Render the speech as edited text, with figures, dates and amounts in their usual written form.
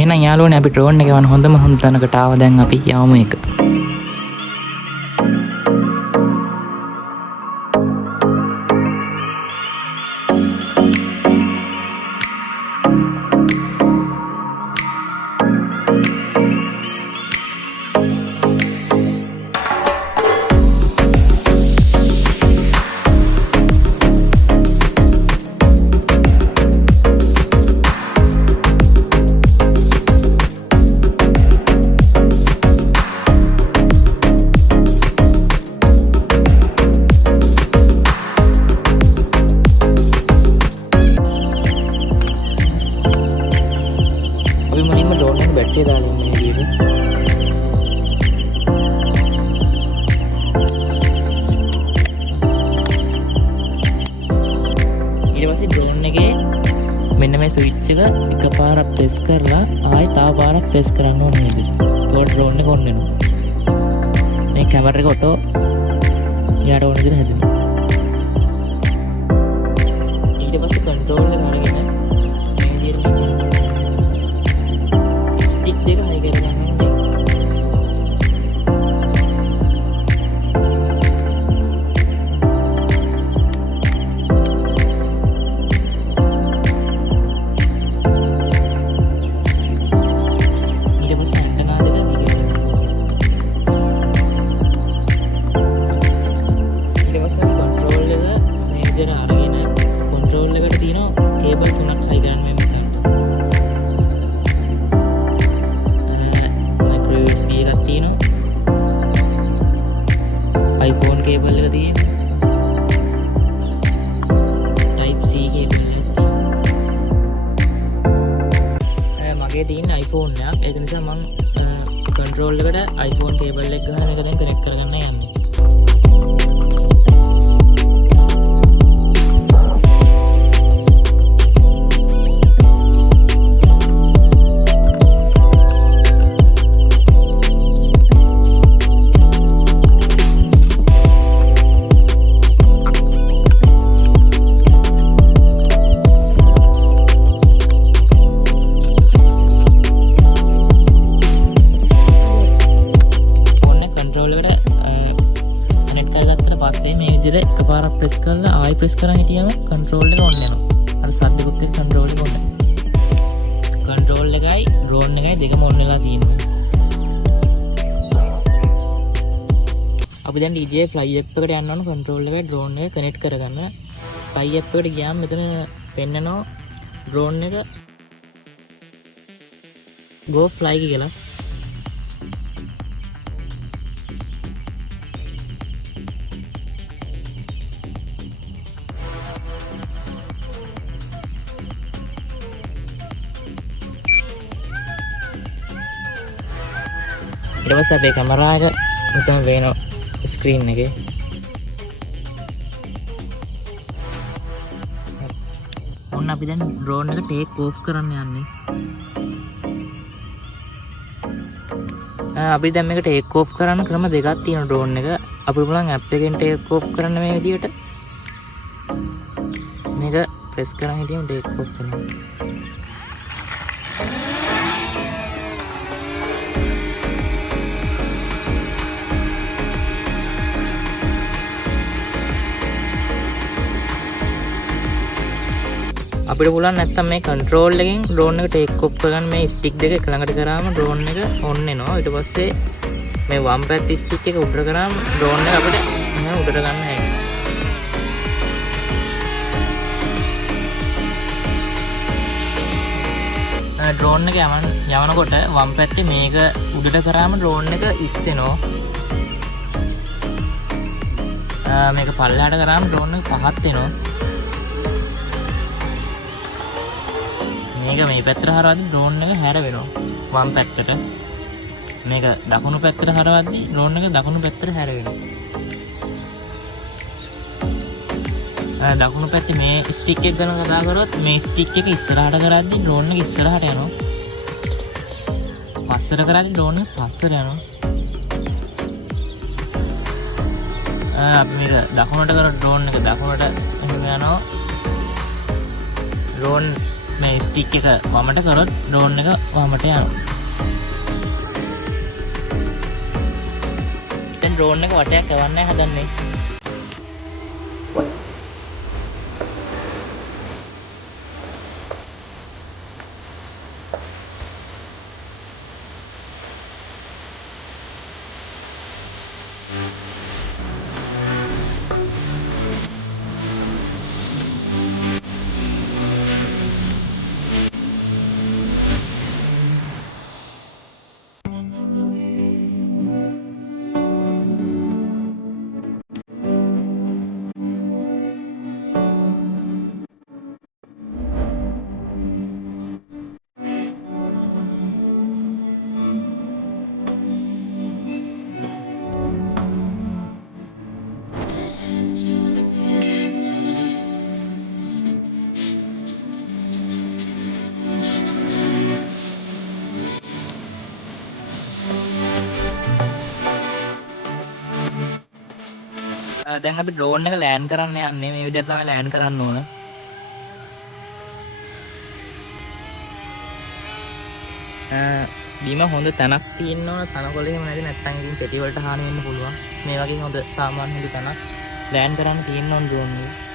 එහෙනම් යාළුවනේ අපි ඩ්‍රෝන් එක යවන හොඳම තැනකට ආවා. දැන් අපි යමු එක. අපි මුලින්ම ඩ්‍රෝන් එක බැටරිය දාලා ඉන්නේ විදිහට. ඊට පස්සේ ඩ්‍රෝන් එකේ මෙන්න මේ ස්විච් එක එකපාරක් ප්‍රෙස් කරලා ආයෙ තව පාරක් ප්‍රෙස් කරන්න ඕනේ නේද? ඒකට ඩ්‍රෝන් එක ඔන් වෙනවා. මේ කැමරා එක ඔටෝ යාට ඕන විදිහට හැදෙනවා. ඊට පස්සේ කන්ට්‍රෝල් එක අරගෙන මේ විදිහට ස්ටික් දෙක හයි කරගන්න ඕනේ. iPhone cable එක තියෙන්නේ Type C cable එක. මගේ තියෙන iPhone එකක්. ඒක නිසා මම control එකට iPhone cable එක ගහන එක දැන් connect කරගන්න යන්නේ. එකපාරක් ප්‍රෙස් කරලා ආයෙ ප්‍රෙස් කරන් හිටියම කන්ට්‍රෝල් එක ඔන් වෙනවා. අර සද්දෙකුත් එක්ක කන්ට්‍රෝල් එක ඔන් වෙනවා. කන්ට්‍රෝල් එකයි ඩ්‍රෝන් එකයි දෙකම ඔන් වෙලා තියෙනවා. අපි දැන් DJI Fly app එකට යන්න ඕන කන්ට්‍රෝල් එකයි ඩ්‍රෝන් එක කනෙක්ට් කරගන්න. Fly app එකට ගියාම මෙතන පෙන්නනවා ඩ්‍රෝන් එක go fly කියලා. ඊට පස්සේ අපේ කැමරා එක මෙතන වෙන ස්ක්‍රීන් එකේ ඔන්න අපි දැන් ඩ්‍රෝන් එක ටේක් ඕෆ් කරන්න යන්නේ. අපි දැන් මේක ටේක් ඕෆ් කරන්න ක්‍රම දෙකක් තියෙනවා ඩ්‍රෝන් එක. අපිට පුළුවන් ඇප් එකෙන් ටේක් ඕෆ් කරන්න මේ විදිහට. මේක ප්‍රෙස් කරන් හිටියම ටේක් ඕෆ් වෙනවා. අපිට පුළුවන් නැත්තම් මේ කන්ට්‍රෝල් එකෙන් ඩ්‍රෝන් එක ටේක් ඔෆ් කරගන්න. මේ ස්ටික් දෙක එක ළඟට කරාම ඩ්‍රෝන් එක ඔන් වෙනවා. ඊට පස්සේ මේ වම් පැත්තේ ස්ටික් එක උඩට කරාම ඩ්‍රෝන් එක අපිට මෙහෙම උඩට ගන්න හැකියි. ඩ්‍රෝන් එක යවනකොට වම් පැත්තේ මේක උඩට කරාම ඩ්‍රෝන් එක ඉස්සෙනවා. මේක පල්ලෙහාට කරාම ඩ්‍රෝන් එක පහත් වෙනවා. මේක මේ පැත්තට හරවද්දි ඩ්‍රෝන් එක හැර වෙනවා වම් පැත්තට. මේක දකුණු පැත්තට හරවද්දි ඩ්‍රෝන් එක දකුණු පැත්තට හැර වෙනවා. දකුණු පැත්තේ මේ ස්ටික් එක ගැන කතා කරොත් මේ ස්ටික් එක ඉස්සරහට කරද්දි ඩ්‍රෝන් එක ඉස්සරහට යනවා. පස්සට කරද්දි ඩ්‍රෝන් එක පස්සට යනවා. අපි මේක දකුණට කර ඩ්‍රෝන් එක දකුණට යනවා. ඩ්‍රෝන් මේ ස්ටික් එක වමට කරොත් ඩ්‍රෝන් එක වමට යනවා. දැන් ඩ්‍රෝන් එක වටයක් යවන්නයි හදන්නේ. දැන් අපි ඩ්‍රෝන් එක ලෑන්ඩ් කරන්න යන්නේ මේ විදිහට තමයි ලෑන්ඩ් කරන්න ඕන. බීම හොඳ තැනක් තියෙන්න ඕන. තනකොළ එහෙම නැති නැත්නම් ඉතින් පෙටි වලට හානි වෙන්න පුළුවන්. මේ වගේ හොඳ සාමාන්‍ය හොඳ තැනක් ලෑන්ඩ් කරන්න තියෙන්න ඕන ඩ්‍රෝන් එක.